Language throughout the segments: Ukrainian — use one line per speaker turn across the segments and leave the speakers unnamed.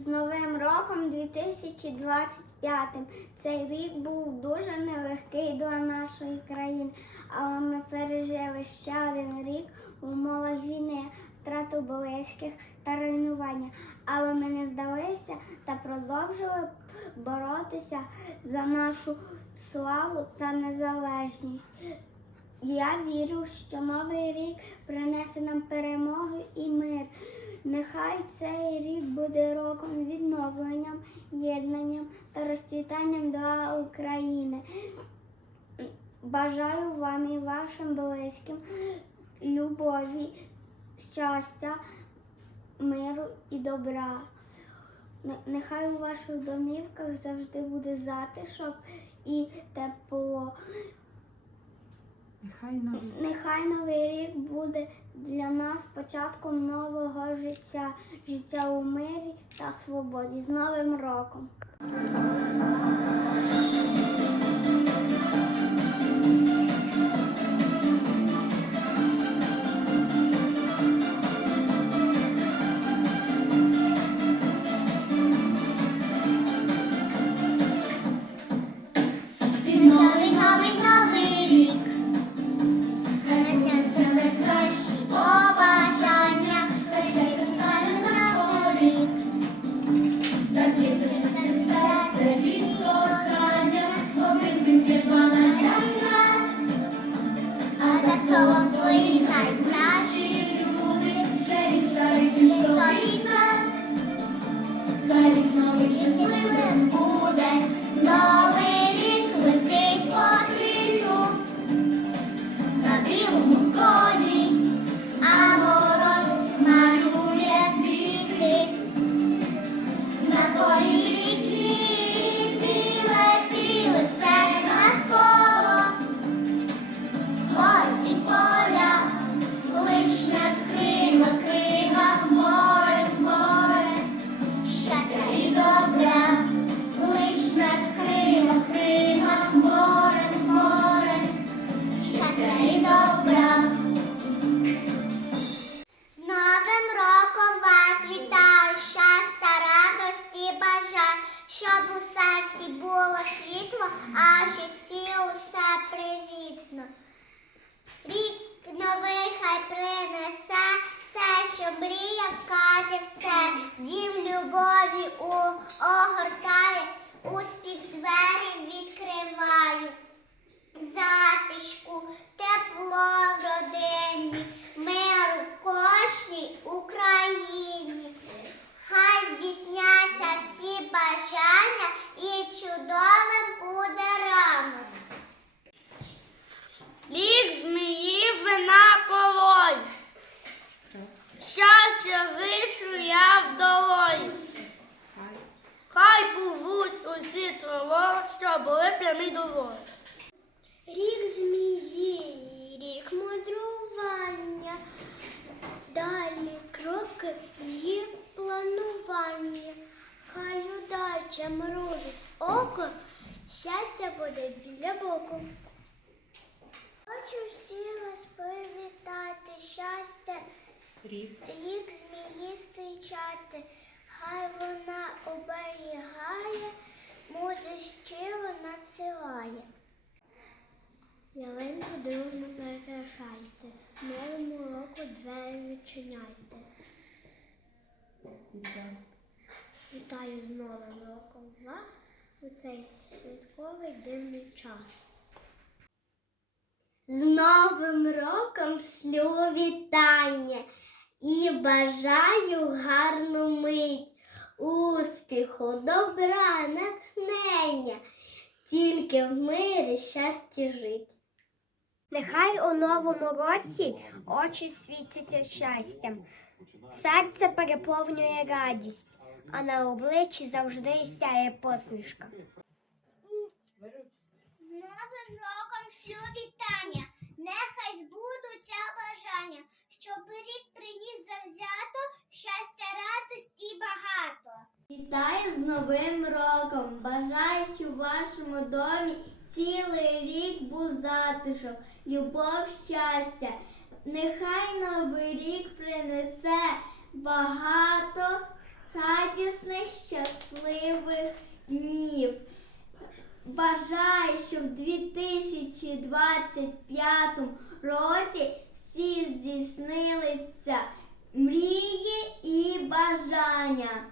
з Новим роком 2025. Цей рік був дуже нелегкий для нашої країни, але ми пережили ще один рік в умовах війни, втрату близьких та руйнування. Але ми не здалися та продовжили боротися за нашу славу та незалежність. Я вірю, що новий рік принесе нам перемоги і мир. Нехай цей рік буде роком відновленням, єднанням та розцвітанням для України. Бажаю вам і вашим близьким любові, щастя, миру і добра. Нехай у ваших домівках завжди буде затишок і тепло.
Нехай новий
Нехай новий рік буде для нас початком нового життя, життя у мирі та свободі. З Новим роком!
Столом твої найкращі люди. Й старий нас. Хай рік новий щасливим Щастя
зичу я в долоні.
хай
пожуть усі тривоги, що були прямі дороги.
Рік змії, рік мудрування, далі кроки і планування. Хай удача морозить око, щастя буде біля боку. Хочу всіх вас привітати, щастя,
рік
рік змії зустрічати. Хай вона оберігає, мудрість вона надсилає. Ялинку дивно прикрашайте, новому року двері відчиняйте.
іде.
Вітаю з Новим роком вас у цей святковий дивний час.
З Новим роком шлю вітання і бажаю гарну мить, успіху, добра, натхнення, тільки в мирі щасті жить. Нехай у новому році очі світяться щастям, серце переповнює радість, а на обличчі завжди сяє посмішка.
З Новим роком шлю вітання, нехай збудуться бажання, щоб рік приніс завзято, щастя, радості й багато.
Вітаю з Новим роком! Бажаю, щоб у вашому домі цілий рік був затишок, любов, щастя. Нехай новий рік принесе багато
радісних, щасливих днів. Бажаю, щоб в 2025 році всі здійснилися мрії і бажання.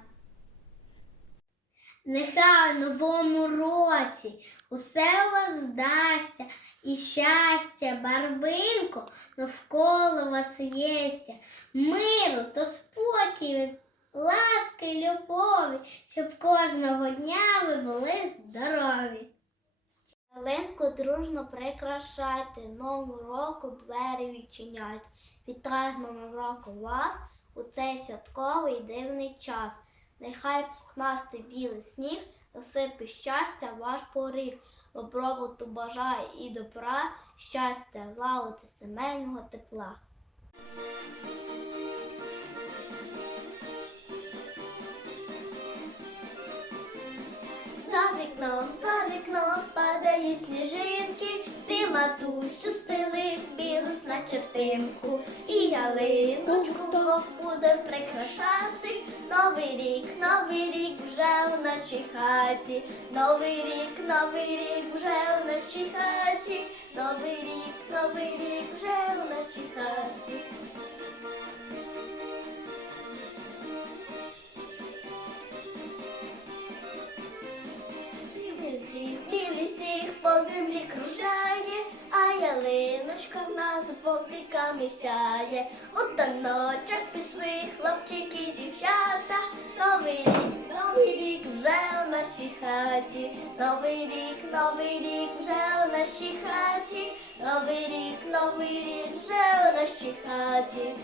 Нехай в новому році усе у вас вдасться, і щастя, барвинко навколо вас єстя, миру то спокою, ласки, любові, щоб кожного дня ви були здорові. Ялинку дружно прикрашайте, новому року двері з новим роком вас у цей святковий дивний час. Нехай пухнастий білий сніг засипе щастя ваш поріг, добробуту бажає і добра, щастя, злагоди, сімейного тепла.
За вікном, за вікном падають сніжинки, ти матусю стелив білу начертинку, і ялиночку будем прикрашати. Новий рік, новий рік вже у нашій хаті, новий рік, новий рік вже у нашій хаті, новий рік, новий рік вже у нашій хаті. Білий сніг, білий сніг по землі кружляє, а ялиночка в нас вогниками сяє. У таночок пішли хлопчики і дівчата. Новий рік, новий рік вже у нашій хаті. Новий рік, новий рік вже у нашій хаті. Новий рік, новий рік вже у нашій хаті.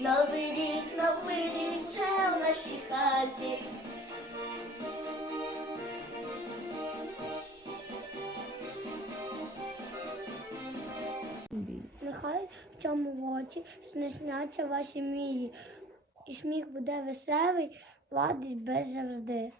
Новий рік, новий рік вже в нашій хаті.
Нехай в цьому році сняться ваші мрії, і сміх буде веселий, ладить без завжди.